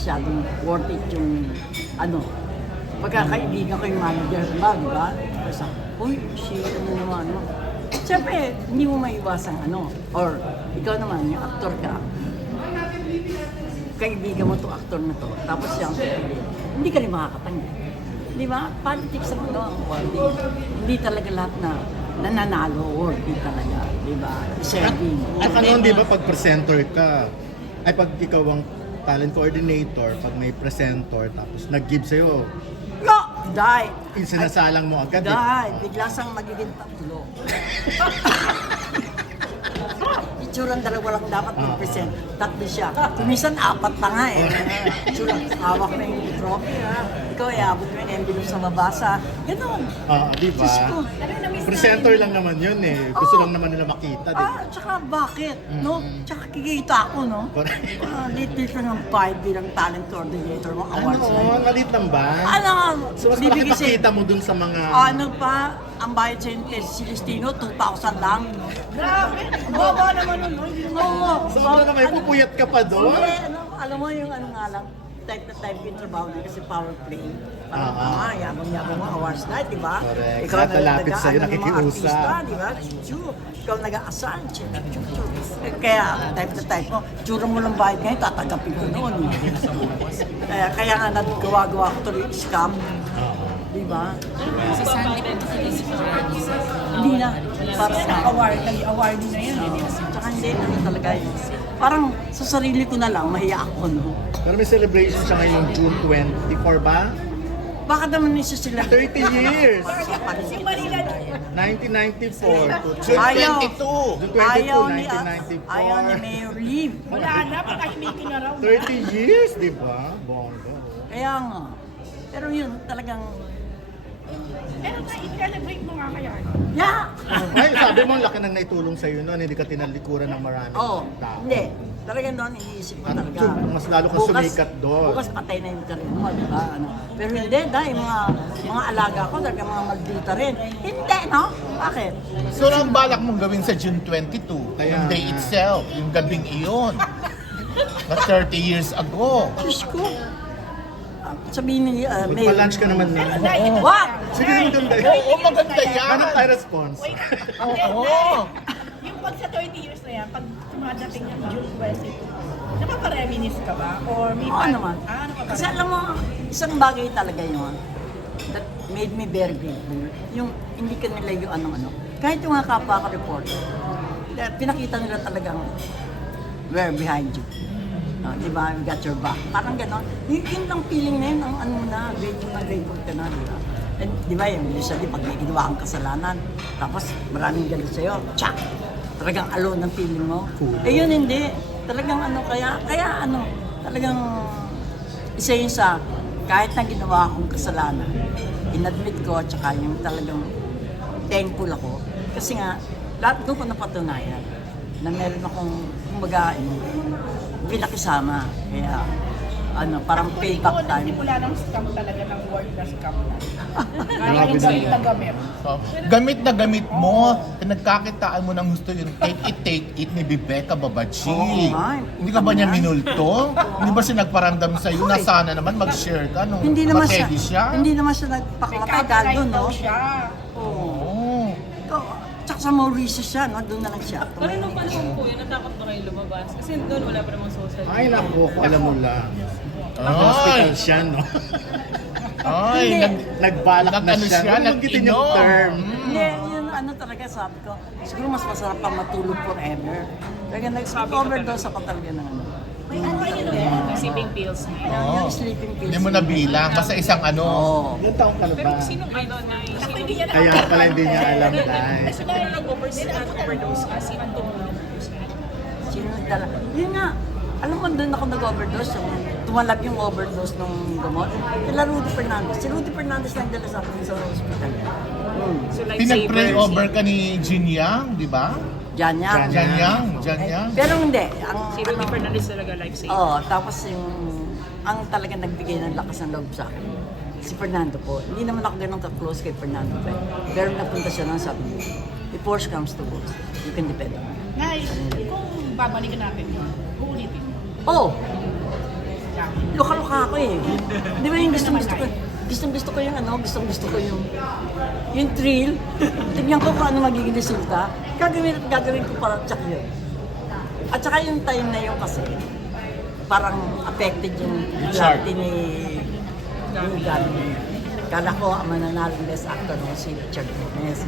masyadong worth it yung ano. Pagkakaibigan ko yung manager ba, di ba? Kasi, uy, ano naman, ano. Siyempre, hindi mo maiwasang ano. Or, ikaw naman, yung aktor ka. Kaibigan mo to aktor na to. Tapos siyang hindi ka rin makakatanggi. Di ba? Politics ang ano, ang worthy. Hindi talaga lahat na nananalo, worthy talaga. Di ba? Serving. At ano, di ba, pag presenter ka, ay pag ikaw ang talent coordinator, pag may presenter, tapos nag-give sa'yo, No! Die! sinasalang mo agad. Die! Bigla siyang magiging tatlo. Itsurang dalawa lang dapat mag-present. Tatlo siya. Kumisan, apat pa nga eh. Itsurang hawak na yung trophy ha. Ikaw ay abot mo yung envelope sa mabasa. Ganun. Di ba? Diyos ko. Presenter lang naman yun eh. Gusto lang naman nila makita, di ba? Tsaka bakit? No? Tsaka kikita ako, no? Little ka ng 5 bilang talent coordinator mo. Awards na yun. Nalit lang ba? Ano? So, mas Bibigay sa'yo- makikita mo dun sa mga... Ano pa? Ang bayad sa'yo kay Celestino, 2,000 lang. Grabe! Baba naman nun, no? Oo. So, ano may pupuyat ka pa doon? Hindi, alam mo yung ano nga lang, type na type yung trabaho na kasi power play. Parang yabang-yabang mo, awards night, di ba? Correct. Ikaw Lahat lalapit sa'yo, ng mga nakikiusap. artista, di ba? Chuchu. Ikaw nag-aasan, chuchu. Kaya type na type mo, tsura mo lang bayad ngayon, tatanggapin ko noon. Kaya nga nagawa-gawa ko tuloy yung scam. Di ba? Si Sandy rin Hindi na. Para sa award na yan. Tsaka hindi, ano talaga yun. Parang sa sarili ko na lang, mahiya ako, no? Pero may celebration siya ngayong June 24 ba? Baka naman isa sila. 30 years! Sa pansin. 1994 to June Ayaw. 22. June 22, Ayaw ni 1994. Ayaw ni Mayor Lim. Wala na, patahimikin na raw. 30 years, di ba? Bongga. Kaya nga. Pero yun, talagang, Pero nga, i-celebrate mo nga kaya. yeah! Ay, sabi mo, ang laki nang naitulong sa'yo noon, hindi ka tinalikuran ng maraming Oo. tao. Hindi. Talagang doon, iniisip ko Ano, talaga. mas lalo kang sumikat doon. Bukas patay na yung karir mo, di ba? Ano. Pero hindi, dahil mga alaga ko, talaga mga maldita rin. Hindi, no? Bakit? So, ang balak mong gawin sa June 22, Kaya yung day nga. itself, yung gabing iyon, na 30 years ago. Diyos ko. Sabihin ni Mayor. Magpa-lunch ka naman na. Wag! Sige, maganda yan. Oo, maganda yan. Ganun tayo response. Oo. Yung pag sa 30 years na yan, pag tumadating yung June 22, napapareminis ka ba? Or may Oo naman. napapareminis? Kasi alam mo, isang bagay talaga yun that made me very grateful. Yung hindi ka nila yung ano-ano. Kahit yung mga kapwa ka reporter, pinakita nila talagang we're behind you. Di ba? We got your back. Parang gano'n. Yun lang feeling na yun, ang ano mo na, grateful ka na, di ba? And di ba, yung usually pag may ginawa kang kasalanan, tapos maraming galit sa'yo, tsak! Talagang alone ang feeling mo. Eh yun hindi. Talagang ano, kaya ano, talagang isa yun sa, kahit na ginawa akong kasalanan, inadmit ko, tsaka yung talagang thankful ako. Kasi nga, lahat doon ko napatunayan na meron akong, kumbaga, pinakisama. Kaya, ano, parang payback Ikaw time. nagsimula ng scam talaga, ng word na scam na. Kaya Grabe yung na gamit yan. na gamit. So, gamit na gamit mo, pinagkakitaan mo ng gusto yung take it ni Bebeka Babachi. Oo nga. Hindi ka ba niya minulto? Hindi ba siya nagparamdam sa iyo na sana naman mag-share ka nung Hindi naman matedi siya? hindi naman siya May nagpakamatay dahil copyright doon, daw no? siya. Oo. Oo. Tsaka sa Mauritius siya, no? Doon na lang siya. Pero nung panahon po yun, natakot ba kayo lumabas? Kasi doon wala pa namang social media. Ay, naku, kung alam mo lang. Ay. Hospital siya, no? Ay, Hindi. Nagbalak na Nag-ano siya. siya, Huwag magitin yung nag-inom. term. Hindi, yun ano talaga sabi ko, siguro mas masarap pang matulog forever. Kaya nag-overdose ako talaga ng ano. Yung sleeping pills na yun. Oo. Yung sleeping pills. Hindi mo nabilang, basta isang ano. Oo. Ilang taong ka na Pero ba? sinong ano na Ako hindi niya Kaya pala hindi niya alam, guys. Sino na nag-overdose ka? Sino ang tumulong sa kanya? Sino nagdala? Yun nga, alam mo doon ako nag-overdose. Yung tumalab yung overdose ng gamot. Kila Rudy Fernandez. Si Rudy Fernandez nagdala sa akin sa hospital. So like Pinag-pray over ka ni Jin Yang, di ba? Diyan yan. Jan Yang, Jan Yang. Pero hindi. Ang, Si Rudy Fernandez talaga lifesaver. Oo, tapos yung ang talaga nagbigay ng lakas ng loob sa akin. Si Fernando po. Hindi naman ako ganun ka-close kay Fernando. Pero napunta siya lang sabi niya, if worse comes to worse, you can depend on me. Nay, kung babalikan natin yun, uulitin mo. Oh! Luka-luka ako eh. Di ba yung gusto ko? Gusto ko yung gusto ko yung thrill. Tignan ko kung ano magiging resulta. Gagawin ko para tsak yun. At saka yung time na yun kasi, parang affected yung reality ni Gabi. Kala ko ang mananalang best actor no, si Richard Gomez.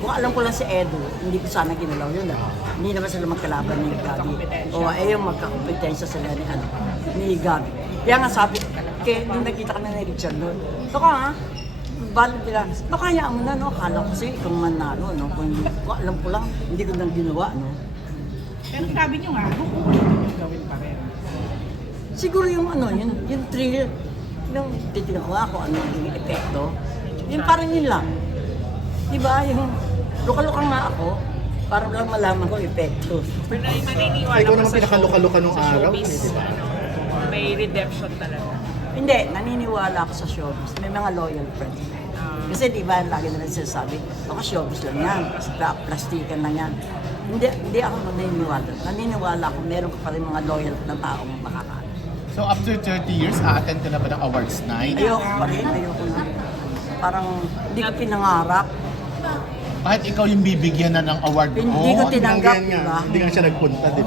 Kung alam ko lang si Edo, hindi ko sana ginalaw yun. Hindi naman sila magkalaban ni Gabi. O yung magkakompetensya sila ni Gabi. Kaya nga sabi, kaya nung nakita kami ni Richard noon, baka balik nila, baka hayaan mo na, no? Akala ko kasi ikaw manalo, no? Kung alam ko lang, hindi ko nang ginawa, no? Pero sabi nyo nga, kung yung gawin pa rin. Siguro yung yung thrill, yung titignan ko nga kung ano yung epekto, yung parang yun lang. Diba? Yung luka-luka nga ako, para lang malaman ko yung epekto. Pero naniniwala Ikaw ka naman sa pinakaluka-luka nung sa araw, showbiz, di ba? May redemption talaga. Hindi, naniniwala ako sa showbiz. May mga loyal friends. Kasi di ba, lagi na rin sinasabi, baka showbiz lang yan, plastikan lang yan. Hindi ako naniniwala. Naniniwala ako, meron ka pa rin mga loyal na taong makakaano. So after 30 years, a-attend ka na ba ng awards night? Ayoko pa rin, ayoko na. Parang hindi ko pinangarap. Kahit ikaw yung bibigyan na ng award Hindi ko mo? tinanggap, Hanggang di ba? Hindi nga siya nagpunta, di ba?